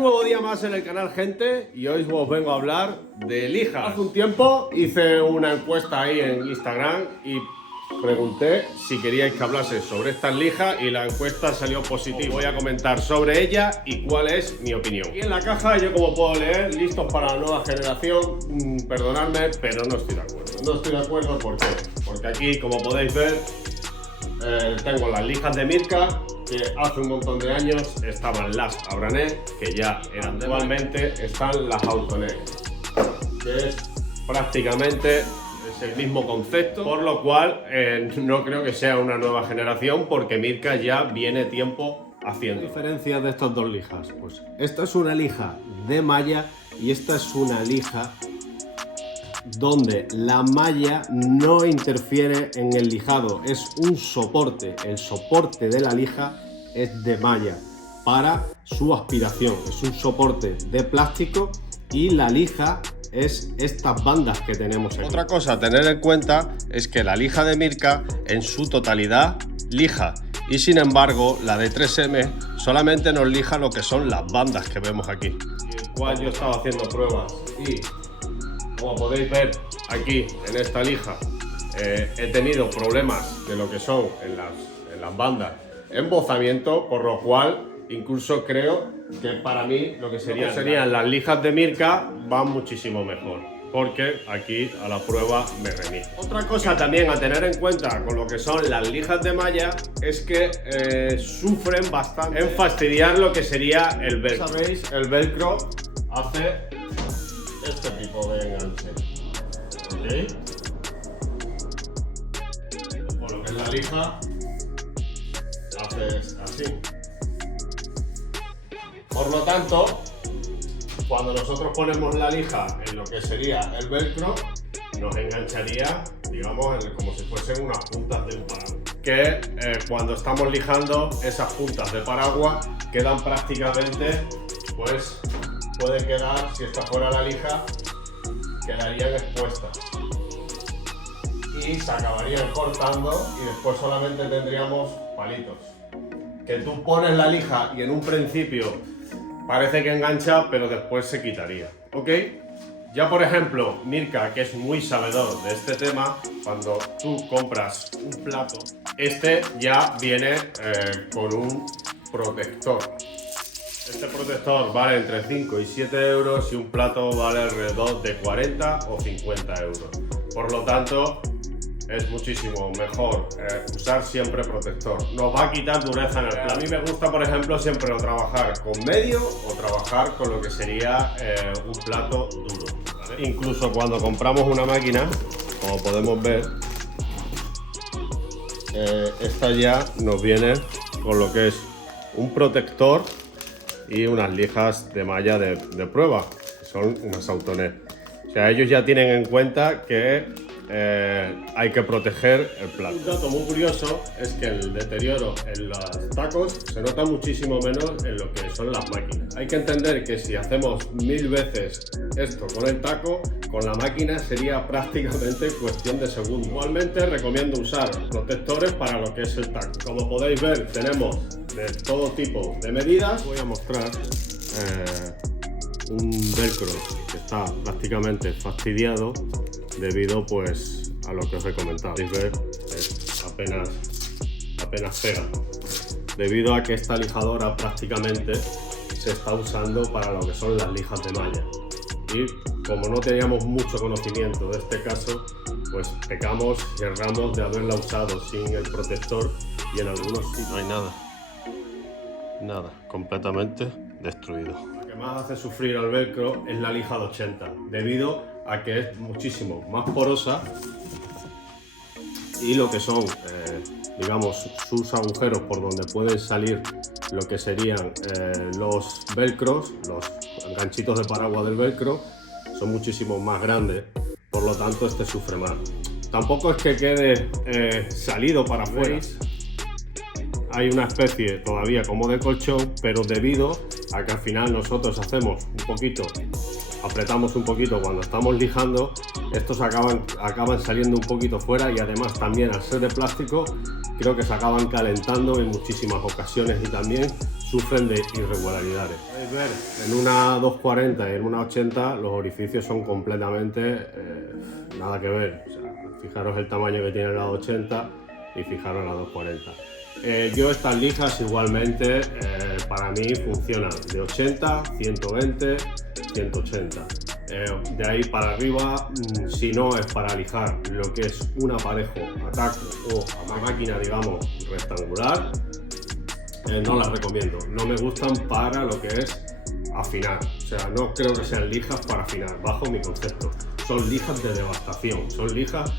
nuevo día más en el canal, gente, y hoy os vengo a hablar de lijas. Hace un tiempo hice una encuesta ahí en Instagram y pregunté si queríais que hablase sobre estas lijas y la encuesta salió positiva. Voy a comentar sobre ella y cuál es mi opinión. Y en la caja yo, como puedo leer, listos para la nueva generación. Perdonadme, pero no estoy de acuerdo. No estoy de acuerdo, ¿por qué? Porque aquí, como podéis ver, tengo las lijas de Mirka, que hace un montón de años estaban las Abranet, que ya eran de actualmente están las Autonet, que es prácticamente el mismo concepto, por lo cual no creo que sea una nueva generación, porque Mirka ya viene tiempo haciendo. Diferencias de estas dos lijas, pues esta es una lija de malla y esta es una lija donde la malla no interfiere en el lijado, es un soporte. El soporte de la lija es de malla para su aspiración, es un soporte de plástico y la lija es estas bandas que tenemos aquí. Otra cosa a tener en cuenta es que la lija de Mirka en su totalidad lija, y sin embargo la de 3M solamente nos lija lo que son las bandas que vemos aquí, el cual yo estaba haciendo pruebas y, como podéis ver aquí en esta lija, he tenido problemas de lo que son en las bandas embozamiento, por lo cual incluso creo que para mí lo que serían las lijas de Mirka van muchísimo mejor, porque aquí a la prueba me remito. Otra cosa también a tener en cuenta con lo que son las lijas de malla es que sufren bastante en fastidiar lo que sería el velcro. Sabéis, el velcro hace este tipo de enganche, ¿ok? Por lo que es la lija hace así. Por lo tanto, cuando nosotros ponemos la lija en lo que sería el velcro, nos engancharía, digamos, como si fuesen unas puntas de un paraguas. Que cuando estamos lijando, esas puntas de paraguas quedan prácticamente, pues puede quedar, si esta fuera la lija, quedarían expuestas y se acabarían cortando y después solamente tendríamos palitos. Que tú pones la lija y en un principio parece que engancha, pero después se quitaría, ¿ok? Ya por ejemplo, Mirka, que es muy sabedor de este tema, cuando tú compras un plato, este ya viene con un protector. Este protector vale entre 5 y 7 euros y un plato vale alrededor de 40 o 50 euros. Por lo tanto, es muchísimo mejor usar siempre protector. Nos va a quitar dureza en el plato. A mí me gusta, por ejemplo, siempre o trabajar con medio o trabajar con lo que sería un plato duro, ¿vale? Incluso cuando compramos una máquina, como podemos ver, esta ya nos viene con lo que es un protector y unas lijas de malla de prueba, que son unas Autonet. O sea, ellos ya tienen en cuenta que hay que proteger el plato. Un dato muy curioso es que el deterioro en los tacos se nota muchísimo menos en lo que son las máquinas. Hay que entender que si hacemos 1000 veces esto con el taco, con la máquina sería prácticamente cuestión de segundos. Igualmente recomiendo usar protectores para lo que es el taco. Como podéis ver, tenemos de todo tipo de medidas. Voy a mostrar un velcro que está prácticamente fastidiado debido pues a lo que os he comentado. Podéis ver, apenas pega, debido a que esta lijadora prácticamente se está usando para lo que son las lijas de malla, y como no teníamos mucho conocimiento de este caso, pues pecamos y erramos de haberla usado sin el protector, y en algunos sitios no hay nada, completamente destruido. Lo que más hace sufrir al velcro es la lija de 80, debido a que es muchísimo más porosa y lo que son, digamos, sus agujeros por donde pueden salir lo que serían los velcros, los ganchitos de paraguas del velcro, son muchísimo más grandes, por lo tanto este sufre más. Tampoco es que quede salido para afuera, hay una especie todavía como de colchón, pero debido a que al final nosotros hacemos un poquito, apretamos un poquito cuando estamos lijando, estos acaban saliendo un poquito fuera, y además también al ser de plástico creo que se acaban calentando en muchísimas ocasiones y también sufren de irregularidades. Podéis ver, en una 240 y en una 80 los orificios son completamente nada que ver. O sea, fijaros el tamaño que tiene la 80 y fijaros la 240. Yo estas lijas igualmente para mí funcionan de 80, 120, 180. De ahí para arriba, si no es para lijar lo que es un aparejo a taco o a máquina, digamos, rectangular, no las recomiendo. No me gustan para lo que es afinar. O sea, no creo que sean lijas para afinar, bajo mi concepto. Son lijas de devastación, son lijas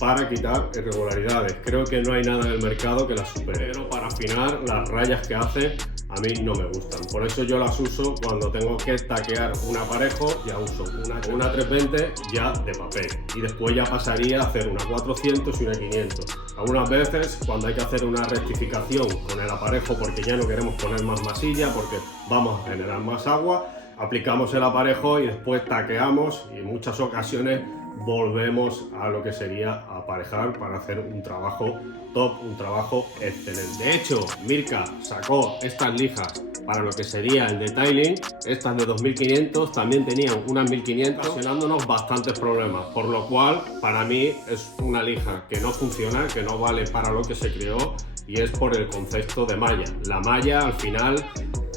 para quitar irregularidades. Creo que no hay nada en el mercado que las supere, pero para afinar las rayas que hace a mí no me gustan. Por eso yo las uso cuando tengo que taquear un aparejo, ya uso una 320 ya de papel y después ya pasaría a hacer una 400 y una 500. Algunas veces cuando hay que hacer una rectificación con el aparejo porque ya no queremos poner más masilla, porque vamos a generar más agua, aplicamos el aparejo y después taqueamos y en muchas ocasiones volvemos a lo que sería aparejar para hacer un trabajo top, un trabajo excelente. De hecho, Mirka sacó estas lijas para lo que sería el detailing. Estas de 2500 también tenían unas 1500, ocasionándonos bastantes problemas, por lo cual para mí es una lija que no funciona, que no vale para lo que se creó, y es por el concepto de malla. La malla al final,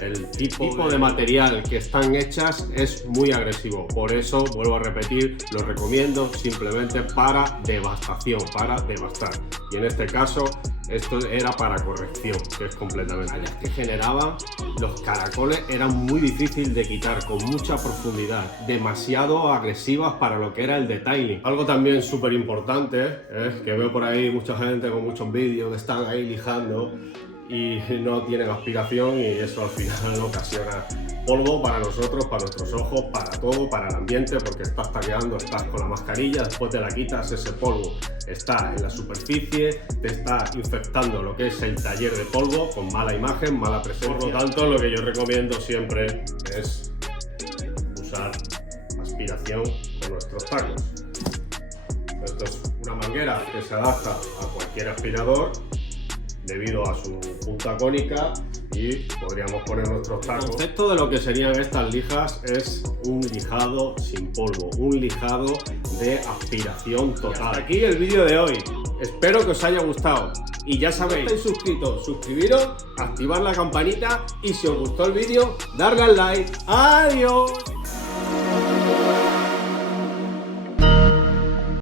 el tipo de material que están hechas es muy agresivo. Por eso, vuelvo a repetir, lo recomiendo simplemente para devastación, para devastar. Y en este caso, esto era para corrección, que es completamente. Las que generaban los caracoles eran muy difíciles de quitar, con mucha profundidad, demasiado agresivas para lo que era el detailing. Algo también súper importante es que veo por ahí mucha gente con muchos vídeos que están ahí lijando y no tienen aspiración, y eso al final ocasiona polvo para nosotros, para nuestros ojos, para todo, para el ambiente, porque estás taqueando, estás con la mascarilla, después te la quitas, ese polvo está en la superficie, te está infectando lo que es el taller de polvo, con mala imagen, mala presencia. Por lo tanto, lo que yo recomiendo siempre es usar aspiración con nuestros tacos. Esto es una manguera que se adapta a cualquier aspirador debido a su punta cónica, y podríamos poner nuestros tacos. El concepto de lo que serían estas lijas es un lijado sin polvo, un lijado de aspiración total. Hasta aquí el vídeo de hoy. Espero que os haya gustado. Y ya sabéis, si estáis suscritos, suscribiros, activar la campanita, y si os gustó el vídeo, darle al like. ¡Adiós!